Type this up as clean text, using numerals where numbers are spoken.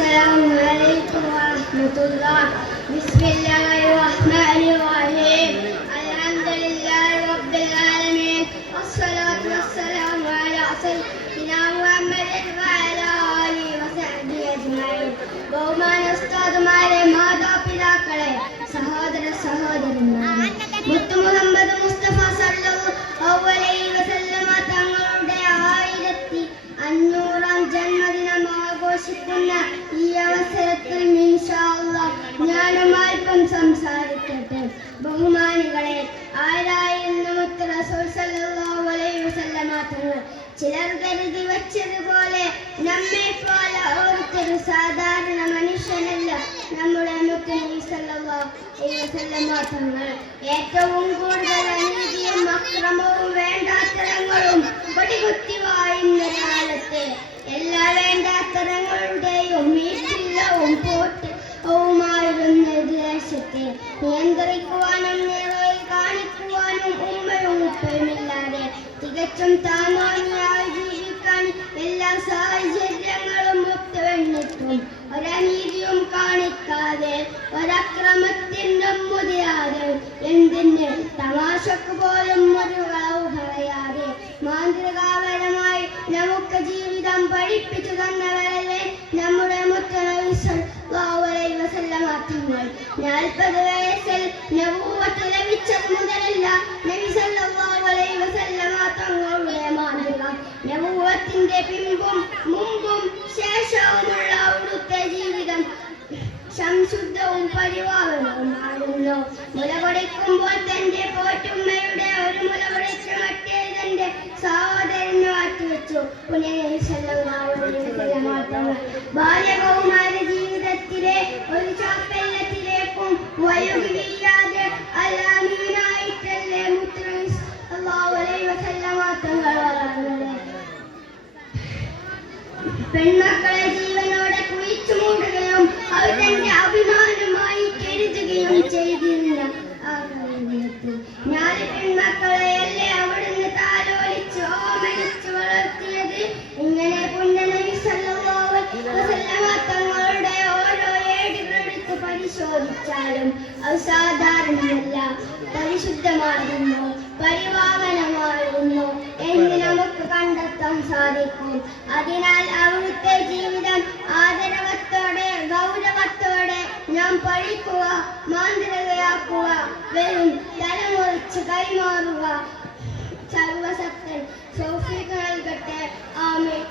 السلام عليكم ورحمة الله. بسم الله الرحمن الرحيم. الحمد لله رب العالمين والصلاة والسلام على سيدنا محمد وعلى آله وصحبه أجمعين. ബഹുമാന ഉസ്താദുമാരെ, മാതാപിതാക്കളെ, സഹോദര സഹോദരന്മാരെ, മുത്തു മുഹമ്മദ് മുസ്തഫ സല്ലല്ലാഹു അലൈഹി വസല്ലമ തങ്ങളുടെ 1500-ാം ജന്മദിനം ആഘോഷിക്കുന്ന ഈ അവസരത്തിൽ ഇൻഷാ അല്ലാഹ് ഞാനും അല്പം സംസാരിക്കട്ടെ. ബഹുമാനികളെ, ആരായിരുന്നു മുത്ത് റസൂൽ സല്ലല്ലാഹു അലൈഹി വസല്ലമ തങ്ങൾ? ചിലർ കരുതി വച്ചതുപോലെ നമ്മെ പോലെ ഓരോരുത്തരും സാധാരണ മനുഷ്യനല്ല നമ്മുടെ മുത്ത് നബി സല്ലല്ലാഹു അലൈഹി വസല്ലമ തങ്ങൾ. ഏറ്റവും കൂടുതൽ അനീതിയും അക്രമവും വേണ്ടാത്തരങ്ങളും കൊടികുത്തി വാഴുന്ന കാലത്ത് എല്ലാ വേണ്ടാത്തരങ്ങളുടെയും വീട്ടില്ലവും പോട്ടവുമായിരുന്ന ദേശത്തെ നിയന്ത്രിക്കുവാനും നിറവിൽ കാണിക്കുവാനും ഉമ്മയും ഉപ്പയുമില്ലാതെ തികച്ചും താമാന്യമായി ജീവിക്കാൻ എല്ലാ സാഹചര്യങ്ങളും ഒത്തുവന്നിട്ടും ഒരനീതിയും കാണിക്കാതെ ഒരക്രമത്തിനും മുതിരാതെ എന്തിന് തമാശക്ക് പോലും ഒരു കളവ് കളയാതെ മാതൃകാപരമായി നമുക്ക് ജീവിതം പഠിപ്പിച്ചു തന്നവരല്ലേ നമ്മുടെ മുത്ത് നബി സല്ലല്ലാഹു അലൈഹി വസല്ലമ തങ്ങൾ. 40 വയസ്സിൽ നബുവത്ത് ലഭിച്ചത് മുതലല്ല നബി സല്ലല്ലാഹു അലൈഹി വസല്ലമ തങ്ങളുടെ മാതൃക നബുവത്തിന്റെ മുമ്പും ശേഷവുമുള്ള അവിടുത്തെ ജീവിതം സംശുദ്ധവും പരിവാഹനവുമായിരുന്നു. മുലകൊടിക്കുമ്പോൾ തന്റെ പോറ്റുമ്മയുടെ ഒരു മുലകൊടിച്ച് മറ്റേതെന്റെ സഹോദരന് മാറ്റിവെച്ചു. ബാല്യകൗമാര ജീവിതത്തിലെ ഒരു ചാപ്പല്ലത്തിലേക്കും വയുകില്ലാതെ അലാമീനായിട്ടല്ലേ മുത്ത് നബി സല്ലല്ലാഹു അലൈഹി വസല്ലമ തങ്ങൾ വളർന്നത്. പെൺമക്കളെ ജീവനോടെ കുഴിച്ചു മൂടുകയും അവർ തന്റെ അഭിമാനമായി കരുതുകയും ചെയ്തിരുന്ന ആ കാലഘട്ടത്തിൽ 4 പെൺമക്കളെയല്ലേ അവിടുന്ന് താലോലിച്ച് ഓമനിച്ച് വളർത്തിയത്. ഇങ്ങനെ പുണ്യനബി സല്ലല്ലാഹു അലൈഹി വസല്ലമ തങ്ങളുടെ ഓരോ ഏടുകളെടുത്ത് പരിശോധിച്ചാലും അത് സാധാരണമല്ല, പരിശുദ്ധമായിരുന്നു, പരിപാവനമായിരുന്നു എന്ന് നമുക്ക് കണ്ടെത്താൻ സാധിക്കും. അതിനാൽ അവിടുത്തെ ജീവിതം ആദരവത്തോടെ ഗൗരവത്തോടെ നാം പഠിക്കുക, മാതൃകയാക്കുക, വരും തലമുറിച്ച് കൈമാറുക. സർവശക്തൻ തൗഫീഖ് നൽകട്ടെ. ആമീൻ.